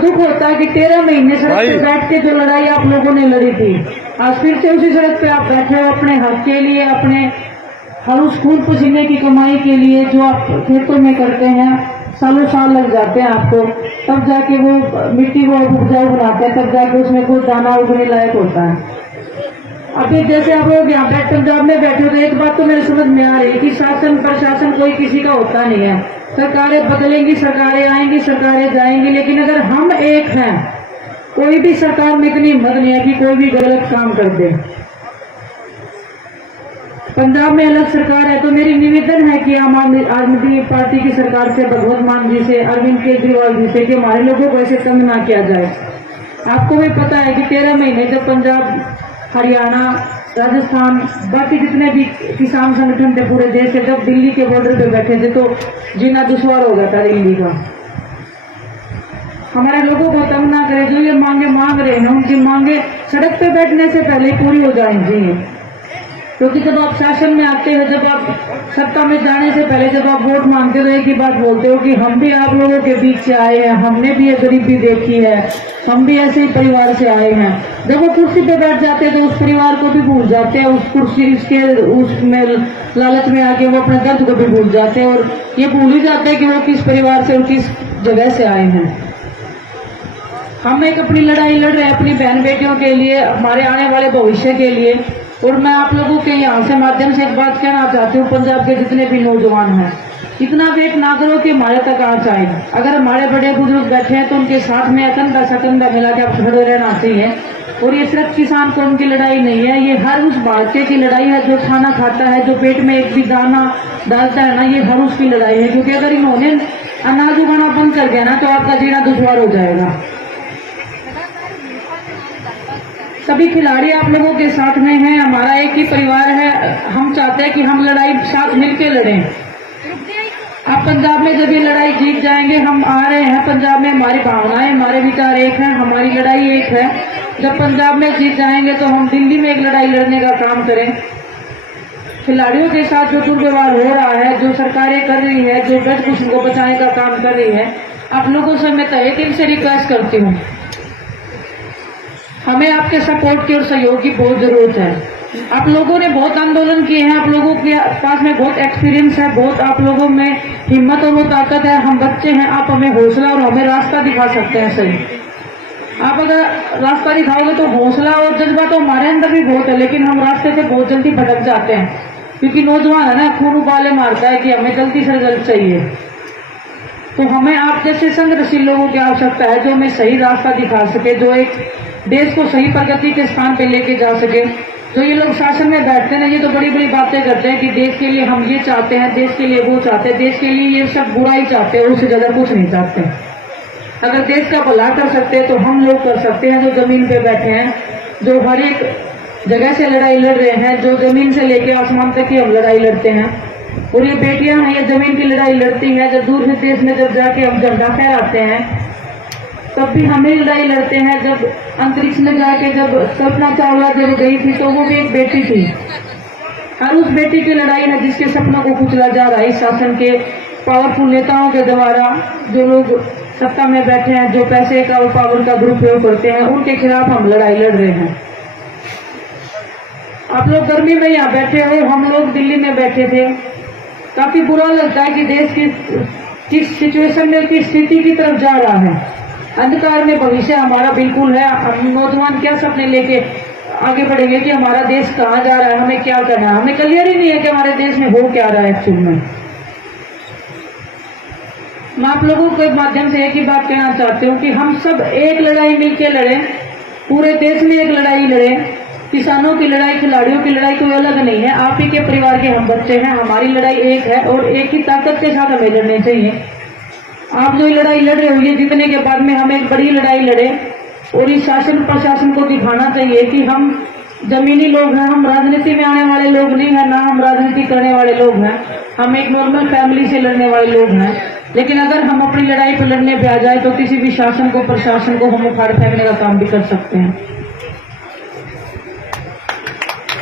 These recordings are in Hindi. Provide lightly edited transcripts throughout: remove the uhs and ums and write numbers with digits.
दुख होता है कि 13 महीने सड़क पे बैठ के जो लड़ाई आप लोगों ने लड़ी थी, आज फिर से उसी सड़क पे आप बैठे हो अपने हक के लिए, अपने हर उस खून पसीने की कमाई के लिए जो आप खेतों में करते हैं। सालों साल लग जाते हैं आपको, तब जाके वो मिट्टी को उपजाऊ बनाते हैं, तब जाके उसमें कोई दाना उगने लायक होता है। अभी जैसे आप लोग यहाँ पे पंजाब में बैठे हो, तो एक बात तो मेरे समझ में आ रही है कि शासन प्रशासन कोई किसी का होता नहीं है। सरकारें बदलेंगी, सरकारें आएंगी, सरकारें जाएंगी, लेकिन अगर हम एक हैं, कोई भी सरकार में इतनी हिम्मत नहीं है कि कोई भी गलत काम कर दे। पंजाब में अलग सरकार है, तो मेरी निवेदन है कि आम आदमी पार्टी की सरकार से, भगवंत मान जी से, अरविंद केजरीवाल जी से, कि हमारे लोगों को ऐसे तंग ना किया जाए। आपको भी पता है कि 13 महीने जब पंजाब, हरियाणा, राजस्थान, बाकी जितने भी किसान संगठन थे पूरे देश से, जब दिल्ली के बॉर्डर पे बैठे थे तो जीना दुश्वार हो गया था दिल्ली का। हमारे लोगों को तंग ना करे, जो ये मांगे मांग रहे हैं उनकी मांगे सड़क पे बैठने से पहले पूरी हो जानी चाहिए। क्योंकि जब आप शासन में आते हो, जब आप सत्ता में जाने से पहले जब आप वोट मांगते हो, एक ही बात बोलते हो कि हम भी आप लोगों के बीच से आए हैं, हमने भी ये गरीबी देखी है, हम भी ऐसे ही परिवार से आए हैं। जब वो कुर्सी पे बैठ जाते हैं तो उस परिवार को भी भूल जाते हैं, उस कुर्सी इसके उसमें लालच में आके वो अपने दर्द को भी भूल जाते हैं, और ये भूल ही जाते हैं कि वो किस परिवार से और किस जगह से आए हैं। हम एक अपनी लड़ाई लड़ रहे हैं अपनी बहन बेटियों के लिए, हमारे आने वाले भविष्य के लिए। और मैं आप लोगों के यहाँ से माध्यम से एक बात कहना चाहती हूँ, पंजाब के जितने भी नौजवान हैं, इतना वेट ना करो कि हमारे तक आ जाए। अगर हमारे बड़े बुजुर्ग बैठे हैं तो उनके साथ में कंधा से कंधा मिला के आप खड़े रहना चाहिए। और ये सिर्फ किसान कौम की लड़ाई नहीं है, ये हर उस भारतीय की लड़ाई है जो खाना खाता है, जो पेट में एक भी दाना डालता है ना, ये हर उसकी लड़ाई है। क्योंकि अगर इन्होंने अनाज उगाना बंद कर दिया ना तो आपका जीना दुश्वार हो जाएगा। सभी खिलाड़ी आप लोगों के साथ में हैं, हमारा एक ही परिवार है। हम चाहते हैं कि हम लड़ाई साथ मिलकर लड़ें। आप पंजाब में जब ये लड़ाई जीत जाएंगे, हम आ रहे हैं पंजाब में, हमारी भावनाएं, हमारे विचार एक हैं, हमारी लड़ाई एक है। जब पंजाब में जीत जाएंगे तो हम दिल्ली में एक लड़ाई लड़ने का काम करें। खिलाड़ियों के साथ जो दुर्व्यवहार हो रहा है, जो सरकारें कर रही है, जो ब्रजभूषण को बचाने का काम कर रही है, आप लोगों से मैं तहे दिल से रिक्वेस्ट करती हूँ, हमें आपके सपोर्ट की और सहयोग की बहुत जरूरत है। आप लोगों ने बहुत आंदोलन किए हैं, आप लोगों के पास में बहुत एक्सपीरियंस है, बहुत आप लोगों में हिम्मत और वो ताकत है। हम बच्चे हैं, आप हमें हौसला और हमें रास्ता दिखा सकते हैं। सही, आप अगर रास्ता दिखाओगे तो हौसला और जज्बा तो हमारे अंदर भी बहुत है, लेकिन हम रास्ते से बहुत जल्दी भटक जाते हैं। क्योंकि नौजवान है ना, खून उबाले मारता है कि हमें जल्दी से रिजल्ट चाहिए। तो हमें आप जैसे संघर्षशील लोगों की आवश्यकता है, जो हमें सही रास्ता दिखा सके, जो एक देश को सही प्रगति के स्थान पे लेके जा सके। जो ये लोग शासन में बैठते हैं ना, ये तो बड़ी बड़ी बातें करते हैं कि देश के लिए हम ये चाहते हैं, देश के लिए वो चाहते हैं, देश के लिए ये सब बुरा ही चाहते हैं, उससे ज्यादा कुछ नहीं चाहते। अगर देश का भला कर सकते हैं तो हम लोग कर सकते हैं, जो जमीन पे बैठे हैं, जो हर एक जगह से लड़ाई लड़ रहे हैं, जो जमीन से लेके आसमान तक की हम लड़ाई लड़ते हैं। और ये बेटियां हैं, ये जमीन की लड़ाई लड़ती हैं। जब दूर देश में जब जाके हम झंडा फहराते हैं तब भी हमें लड़ाई लड़ते हैं। जब अंतरिक्ष में जाके जब कल्पना चावला जब गई थी तो वो भी एक बेटी थी। हर उस बेटी की लड़ाई है जिसके सपनों को कुचला जा रहा है इस शासन के पावरफुल नेताओं के द्वारा। जो लोग सत्ता में बैठे हैं, जो पैसे का और पावर का दुरुपयोग करते हैं, उनके खिलाफ हम लड़ाई लड़ रहे हैं। आप लोग गर्मी में यहाँ बैठे हो, हम लोग दिल्ली में बैठे थे। काफी बुरा लगता है कि देश की किस सिचुएशन में, किस स्थिति की तरफ जा रहा है। अंधकार में भविष्य हमारा बिल्कुल है। हम नौजवान क्या सपने लेके आगे बढ़ेंगे कि हमारा देश कहाँ जा रहा है, हमें क्या करना है। हमें क्लियर ही नहीं है कि हमारे देश में हो क्या रहा है एक्चुअल में। मैं आप लोगों के माध्यम से एक ही बात कहना चाहती हूँ कि हम सब एक लड़ाई मिलके लड़े, पूरे देश में एक लड़ाई लड़े। किसानों की लड़ाई, खिलाड़ियों की लड़ाई कोई अलग नहीं है। आप ही के परिवार के हम बच्चे हैं, हमारी लड़ाई एक है और एक ही ताकत के साथ हमें लड़नी चाहिए। आप जो लड़ाई लड़ रहे हो, ये जीतने के बाद में हम एक बड़ी लड़ाई लड़े और इस शासन प्रशासन को दिखाना चाहिए कि हम जमीनी लोग हैं, हम राजनीति में आने वाले लोग नहीं है, ना हम राजनीति करने वाले लोग हैं। हम एक नॉर्मल फैमिली से लड़ने वाले लोग हैं। लेकिन अगर हम अपनी लड़ाई पर लड़ने पे आ जाए तो किसी भी शासन को, प्रशासन को हम उखाड़ फेंकने का काम भी कर सकते हैं।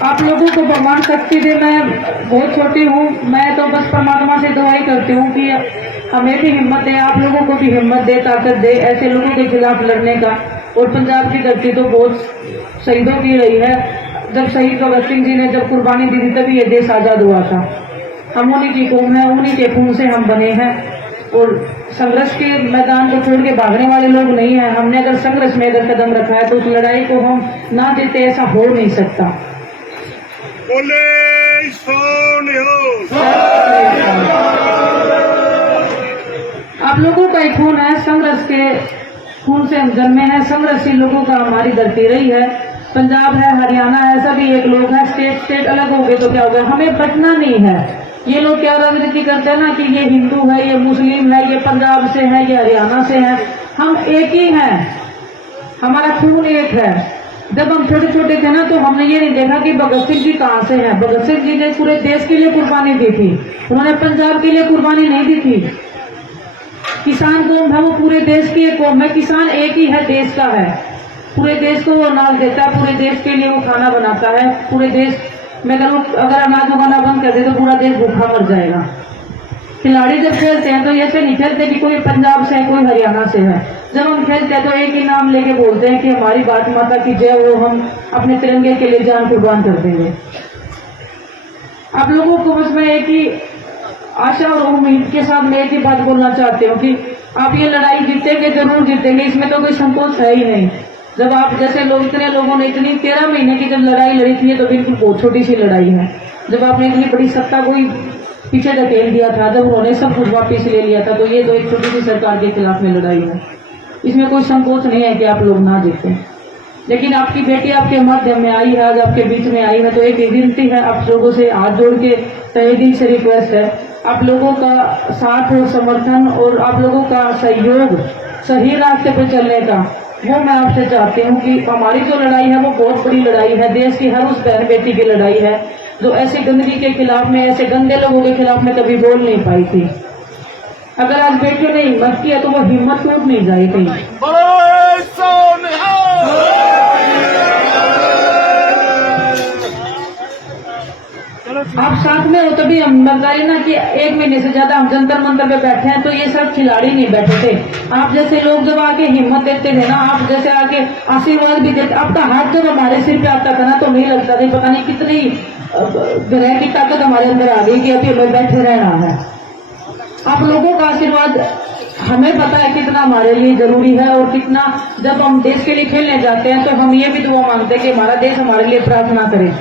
आप लोगों को भगवान शक्ति दे। मैं बहुत छोटी हूँ, मैं तो बस परमात्मा से दुआ ही करती हूँ कि हमें भी हिम्मत दे, आप लोगों को भी हिम्मत दे, ताकत दे ऐसे लोगों के खिलाफ लड़ने का। और पंजाब की धरती तो बहुत शहीदों की रही है। जब शहीद भगत सिंह जी ने जब कुर्बानी दी थी तभी ये देश आजाद हुआ था। हम उन्हीं की कौम है, उन्हीं के खून से हम बने हैं। और संघर्ष के मैदान को छोड़ के भागने वाले लोग नहीं है। हमने अगर संघर्ष में अगर कदम रखा है तो उस लड़ाई को हम ना जीते ऐसा हो नहीं सकता। बोले सोनिया। आप लोगों का ही खून है, संघर्ष के खून से हम जन्मे हैं। संघर्षी लोगों का हमारी धरती रही है। पंजाब है, हरियाणा है, सभी एक लोग हैं। स्टेट अलग हो गए तो क्या हो गया, हमें बचना नहीं है। ये लोग क्या राजनीति करते हैं ना कि ये हिंदू है, ये मुस्लिम है, ये पंजाब से है, ये हरियाणा से है। हम एक ही हैं, हमारा खून एक है। जब हम छोटे छोटे थे ना तो हमने ये नहीं देखा कि भगत सिंह जी कहाँ से हैं। भगत सिंह जी ने पूरे देश के लिए कुर्बानी दी थी, उन्होंने पंजाब के लिए कुर्बानी नहीं दी थी। किसान कौम है, वो पूरे देश की एक कौम है। किसान एक ही है, देश का है। पूरे देश को वो अनाज देता है, पूरे देश के लिए वो खाना बनाता है। पूरे देश में अगर अनाज उगाना बंद कर दे तो पूरा देश भूखा मर जाएगा। खिलाड़ी जब खेलते हैं तो ऐसे नहीं खेलते कि कोई पंजाब से है, कोई हरियाणा से है। जब हम खेलते हैं तो एक ही नाम लेके बोलते हैं कि हमारी भारत माता की जय, वो हम अपने तिरंगे के लिए जान कुर्बान कर देंगे। आप लोगों को बस मैं एक ही आशा और उम्मीद के साथ मैं एक ही बात बोलना चाहती हूँ कि आप ये लड़ाई जीतेंगे, जरूर जीतेंगे, इसमें तो कोई संकोच है ही नहीं। जब आप जैसे लोग, इतने लोगों ने इतनी 13 महीने की जब लड़ाई लड़ी थी तो बिल्कुल बहुत छोटी सी लड़ाई है। जब आपने इतनी बड़ी सत्ता को पीछे धकेल दिया था, जब उन्होंने सब कुछ वापिस ले लिया था, तो ये तो एक छोटी सी सरकार के खिलाफ में लड़ाई है। इसमें कोई संकोच नहीं है कि आप लोग ना जीते। लेकिन आपकी बेटी आपके माध्यम में आई है, आज आपके बीच में आई है, तो एक विनती है आप लोगों से, हाथ जोड़ के तहे दिल से रिक्वेस्ट है, आप लोगों का साथ और समर्थन और आप लोगों का सहयोग सही रास्ते पर चलने का, वो मैं आपसे चाहती हूँ कि हमारी जो लड़ाई है वो बहुत बड़ी लड़ाई है। देश की हर उस बहन बेटी की लड़ाई है जो ऐसी गंदगी के खिलाफ में, ऐसे गंदे लोगों के खिलाफ में कभी बोल नहीं पाई थी। अगर आज बेटियों ने हिम्मत किया तो वो हिम्मत टूट नहीं जाएगी। आप साथ में हो तभी हम बताइए ना कि 1 महीने से ज्यादा हम जंतर मंतर पे बैठे हैं तो ये सब खिलाड़ी नहीं बैठे थे। आप जैसे लोग जब आके हिम्मत देते थे ना, आप जैसे आके आशीर्वाद भी देते, आपका हाथ जब हमारे सिर पे आता था ना तो नहीं लगता था पता नहीं कितनी ग्रह की ताकत हमारे अंदर आ गई कि अभी हमें बैठे रहना है। आप लोगों का आशीर्वाद हमें पता है कितना हमारे लिए जरूरी है और कितना, जब हम देश के लिए खेलने जाते हैं तो हम ये भी दुआ मांगते हैं कि हमारा देश हमारे लिए प्रार्थना करे।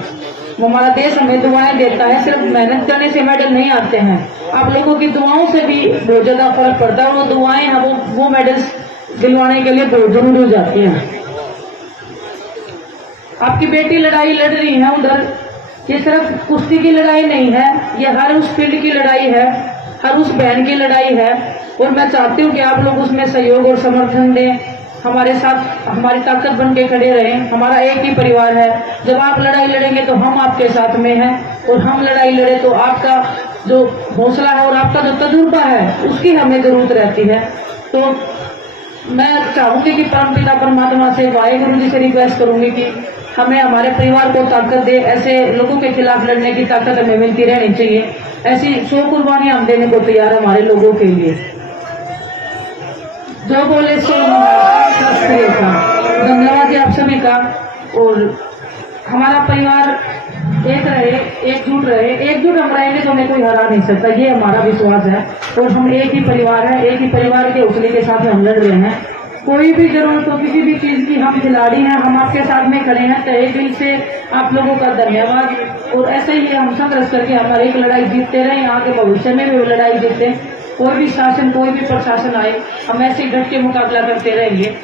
वो हमारा देश हमें दुआएं देता है, सिर्फ मेहनत करने से मेडल नहीं आते हैं। आप लोगों की दुआओं से भी बहुत ज्यादा फर्क पड़ता है। वो दुआएं हैं वो मेडल्स दिलवाने के लिए बहुत जरूरी हो जाती हैं। आपकी बेटी लड़ाई लड़ रही है उधर, ये सिर्फ कुश्ती की लड़ाई नहीं है, ये हर उस फील्ड की लड़ाई है, हर उस बहन की लड़ाई है। और मैं चाहती हूँ कि आप लोग उसमें सहयोग और समर्थन दें, हमारे साथ हमारी ताकत बन के खड़े रहें। हमारा एक ही परिवार है, जब आप लड़ाई लड़ेंगे तो हम आपके साथ में हैं, और हम लड़ाई लड़े तो आपका जो हौसला है और आपका जो तजुर्बा है उसकी हमें जरूरत रहती है। तो मैं चाहूंगी कि परमपिता परमात्मा से, वाहेगुरु जी से रिक्वेस्ट करूंगी कि हमें हमारे परिवार को ताकत दे। ऐसे लोगों के खिलाफ लड़ने की ताकत हमें मिलती रहनी चाहिए। ऐसी 100 कुर्बानियां हम देने को तैयार है हमारे लोगों के लिए। जो बोले सो का धन्यवाद है आप सभी का। और हमारा परिवार एक रहे, एकजुट रहे, एकजुट हम रहेंगे तो हमें कोई हरा नहीं सकता, ये हमारा विश्वास है। और हम एक ही परिवार है, एक ही परिवार के हौसले के साथ हम लड़ रहे हैं। कोई भी जरूरत हो किसी भी चीज की, हम खिलाड़ी हैं, हम आपके साथ में खड़े हैं। तहे दिल से आप लोगों का धन्यवाद। और ऐसे ही हम संघर्ष करके हमारी एक लड़ाई जीतते रहे, आगे भविष्य में भी लड़ाई जीते। कोई भी शासन, कोई भी प्रशासन आए, हम ऐसे डट के मुकाबला करते रहेंगे।